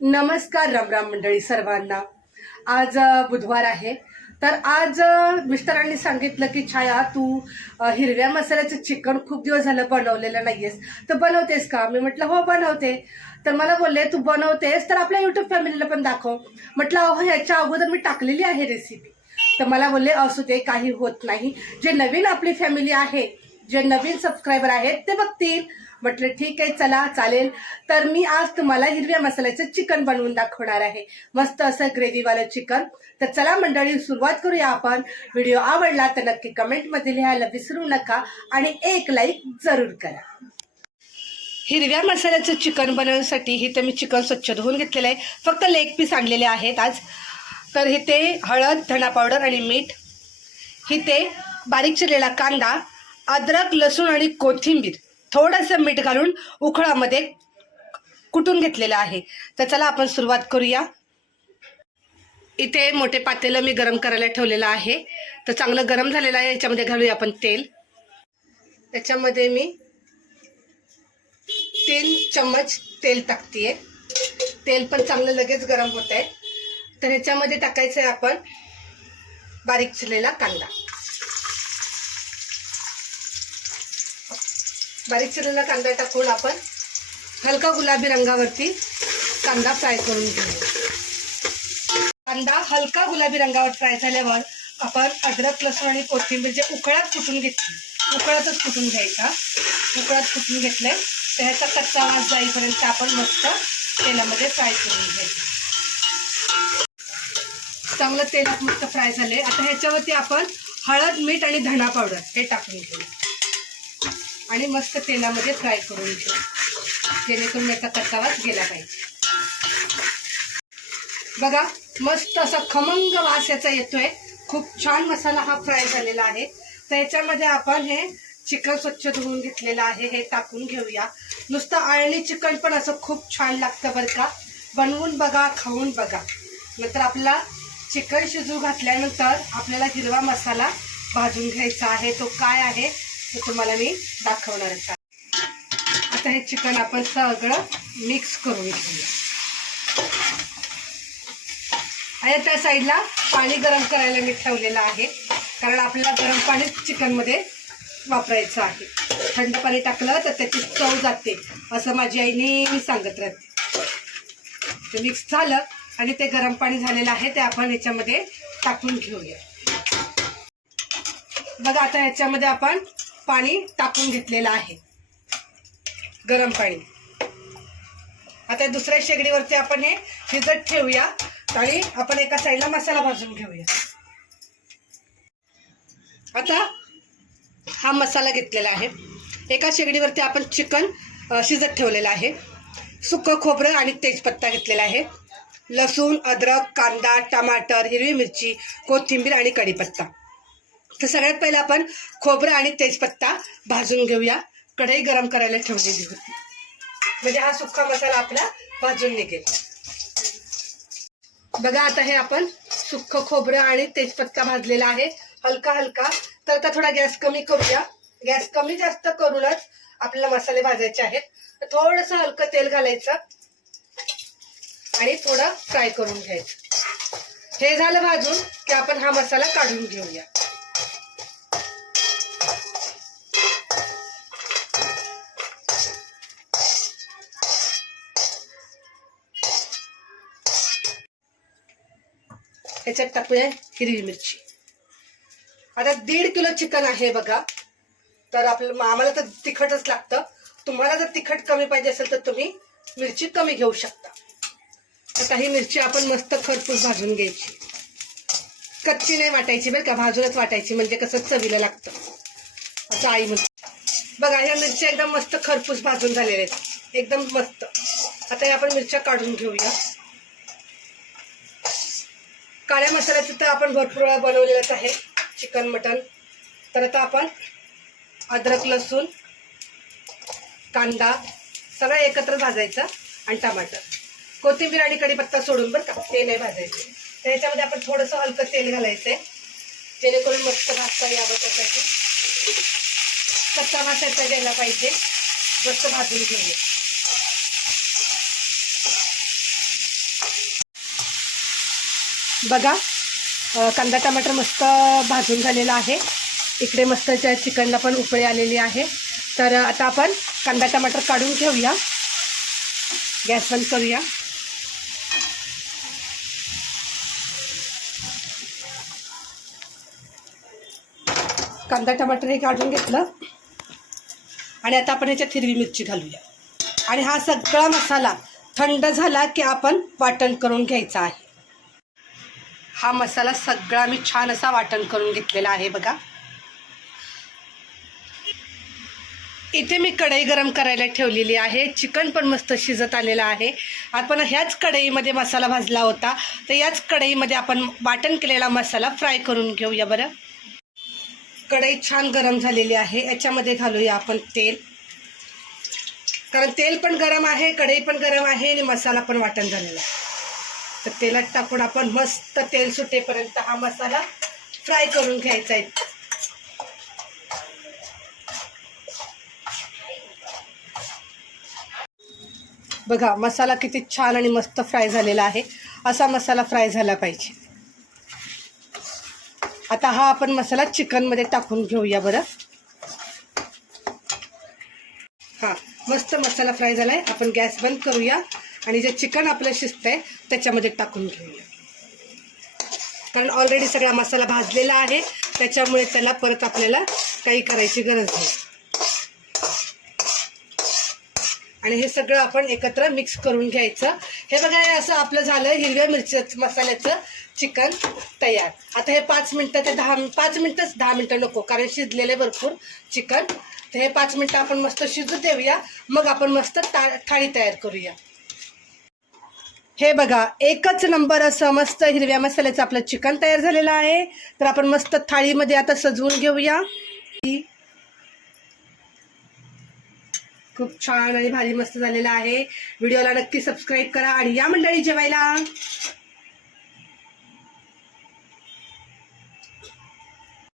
नमस्कार, राम राम मंडळी सर्वांना। आज बुधवार आहे, तर आज मिस्टरांनी सांगितलं की छाया तू हिरव्या मसाल्याचं चिकन खूप दिवस झालं बनवलेलं नाहीयेस, तर बनवतेस का? मी म्हटलं हो बनवते। तर मला बोलले तू बनवतेस तर आपल्या यूट्यूब फॅमिलीला पण दाखव। म्हटलं अहो याच्या अगोदर मी टाकलेली आहे रेसिपी। तर मला बोलले असू दे, काही होत नाही, जे नवीन आपली फॅमिली आहे, जे नवीन सबस्क्रायबर आहेत ते बघतील। म्हटलं ठीक आहे, चला चालेल। तर मी आज तुम्हाला हिरव्या मसाल्याचं चिकन बनवून दाखवणार आहे, मस्त असं ग्रेव्हीवालं चिकन। तर चला मंडळी सुरुवात करूया आपण। व्हिडिओ आवडला तर नक्की कमेंटमध्ये लिहायला विसरू नका आणि एक लाईक जरूर करा। हिरव्या मसाल्याचं चिकन बनवण्यासाठी इथे मी चिकन स्वच्छ धुवून घेतलेलं आहे, फक्त लेग पीस आणलेले आहेत आज। तर इथे हळद, धना पावडर आणि मीठ, इथे बारीक चिरलेला कांदा, अद्रक, लसूण आणि कोथिंबीर, थोडंसं मीठ घालून उखळामध्ये कुटून घेतलेलं आहे। तर चला आपण सुरुवात करूया। इथे मोठे पातेलं मी गरम करायला ठेवलेलं आहे, तर चांगलं गरम झालेलं आहे। याच्यामध्ये घालूया आपण तेल। त्याच्यामध्ये मी 3 चम्मच तेल टाकतेय। तेल पण चांगलं लगेच गरम होत आहे। तर ह्याच्यामध्ये टाकायचं आहे आपण बारीक चिरलेला कांदा। बारीक चिरलेला कांदा टाकून आपण हलका गुलाबी रंगावरती कांदा फ्राय करून घेऊ। कांदा हलका गुलाबी रंगावर फ्राय झाल्यावर आपण अद्रक, लसूण आणि कोथिंबीर जे उकळात कुटून घेतली, उकळातच कुटून घ्यायचा। उकळात कुटून घेतलंय तर ह्याचा कच्चा वास जाईपर्यंत आपण मस्त तेलामध्ये फ्राय करून घ्यायचं। चांगलं तेलात मस्त फ्राय झाले। आता ह्याच्यावरती आपण हळद, मीठ आणि धना पावडर हे टाकून घेऊ आणि मस्त तेलामध्ये फ्राय करून घेऊ, जेणेकरून याचा कच्चा वास गेला पाहिजे। बघा मस्त असा खमंग वास याचा येतोय, खूप छान मसाला हा फ्राय झालेला आहे। तर याच्यामध्ये आपण हे चिकन स्वच्छ धुवून घेतलेलं आहे हे टाकून घेऊया। नुसतं आळणी चिकन पण असं खूप छान लागतं बरं का, बनवून बघा, खाऊन बघा। नंतर आपला चिकन शिजू घातल्यानंतर आपल्याला हिरवा मसाला भाजून घ्यायचा आहे, तो काय आहे ते तुम्हाला मी दाखवणार आहे। आता हे चिकन आपण सगळं मिक्स करून घेऊया। आणि त्या साईडला पाणी गरम करायला मी ठेवलेलं आहे, कारण आपल्याला गरम पाणी चिकनमध्ये वापरायचं आहे। थंड पाणी टाकलं तर त्याची चव जाते, असं माझी आई नेहमी सांगत राहते। ते मिक्स झालं आणि ते गरम पाणी झालेलं आहे ते आपण ह्याच्यामध्ये टाकून घेऊया। बघा आता ह्याच्यामध्ये आपण पाणी टाकून घेतलेलं आहे, गरम पाणी। आता दुसऱ्या शेगडीवरती आपण हे शिजत ठेवूया आणि आपण एका साईडला मसाला भाजून घेऊया। आता हा मसाला घेतलेला आहे, एका शेगडीवरती आपण चिकन शिजत ठेवलेलं आहे। सुकं खोबरं आणि तेजपत्ता घेतलेला आहे, लसूण, अद्रक, कांदा, टमाटर, हिरवी मिरची, कोथिंबीर आणि कढीपत्ता। तर सगळ्यात पहिला आपण खोबरं आणि तेजपत्ता भाजून घेऊया। कढई गरम करायला ठेवलेली होती, म्हणजे हा सुक्का मसाला आपला भाजून निघेल। बघा आता हे आपण सुक्कं खोबरं आणि तेजपत्ता भाजलेला आहे हलका हलका। तर आता थोडा गॅस कमी करूया, गॅस कमी जास्त करूनच आपल्याला मसाले भाजायचे आहेत। तर थोडंसं हलकं तेल घालायचं आणि थोडं फ्राय करून घ्यायचं। हे झालं भाजून की आपण हा मसाला काढून घेऊया। ह्याच्यात टाकूया हिरवी मिरची। आता 1.5 किलो चिकन आहे बघा, तर आम्हाला तर तिखटच लागतं। तुम्हाला जर तिखट कमी पाहिजे असेल तर तुम्ही मिरची कमी घेऊ शकता। आता ही मिरची आपण मस्त खरपूस भाजून घ्यायची, कच्ची नाही वाटायची बरं का, भाजूनच वाटायची, म्हणजे कसं चवीला लागतं असं आई म्हणते। बघा ह्या मिरच्या एकदम मस्त खरपूस भाजून झालेल्या आहेत, एकदम मस्त। आता हे आपण मिरच्या काढून घेऊया। काळ्या मसाल्याचं तर आपण भरपूर वेळा बनवलेलंच आहे चिकन मटन। तर आता आपण अद्रक, लसूण, कांदा सगळं एकत्र भाजायचं आणि टमाटर, कोथिंबीर आणि कढीपत्ता सोडून बरं का, ते नाही भाजायचे। तर ह्याच्यामध्ये आपण थोडंसं हलकं तेल घालायचंय, जेणेकरून मस्त भाजता यावं त्यासाठी, कच्चा भाजायचा गेला पाहिजे। मस्त भाजून घेऊया. बघा कांदा टमाटर मस्त भाजून झालेला आहे. इकडे मस्त चिकनला पण उकळी आलेली आहे. तर आता आपण कांदा टमाटर काढून घेऊया. गॅस बंद करूया. कांदा टमाटर हे काढून घेतलं आणि आता आपण ह्याच्यात हिरवी मिरची घालूया. आणि हा सगळा मसाला थंड झाला की आपण वाटण करून घ्यायचा आहे. हा मसाला सगळा मी छान असा वाटण करून घेतलेला आहे. बघा इथे मी कढई गरम करायला ठेवलेली आहे. चिकन पण मस्त शिजत आलेलं आहे. आपण ह्याच कढईमध्ये मसाला भाजला होता, तर याच कढईमध्ये आपण वाटण केलेला मसाला फ्राय करून घेऊया. बरं कढई छान गरम झालेली आहे. याच्यामध्ये घालूया आपण तेल, कारण तेल पण गरम आहे, कढई पण गरम आहे आणि मसाला पण वाटण झालेला आहे. तर तेलात टाकून आपण मस्त तेल सुटेपर्यंत हा मसाला फ्राय करून घ्यायचा आहे. बघा मसाला किती छान आणि मस्त फ्राय झालेला आहे. असा मसाला फ्राय झाला पाहिजे. आता हा आपण मसाला चिकनमध्ये टाकून घेऊया. बरं हां मस्त मसाला फ्राय झाला आहे. आपण गॅस बंद करूया आणि जे चिकन आपलं शिजतंय त्याच्यामध्ये टाकून घेऊया. कारण ऑलरेडी सगळा मसाला भाजलेला आहे, त्याच्यामुळे त्याला परत आपल्याला काही करायची गरज नाही. आणि हे सगळं आपण एकत्र मिक्स करून घ्यायचं. हे बघा हे असं आपलं झालं हिरव्या मिरची मसाल्याचं चिकन तयार. आता हे 5 मिनटं ते 5 मिनटंच, 10 मिनटं नको, कारण शिजलेले भरपूर चिकन. तर हे 5 मिनटं आपण मस्त शिजू देऊया. मग आपण मस्त थाळी तयार करूया. हे बघा एकच नंबर असं मस्त हिरव्या मसाल्याचं आपलं चिकन तयार झालेलं आहे. तर आपण मस्त थाळीमध्ये आता सजवून घेऊया. खूप छान आणि भारी मस्त झालेला आहे. व्हिडिओला नक्की सबस्क्राईब करा आणि या मंडळी जेवायला.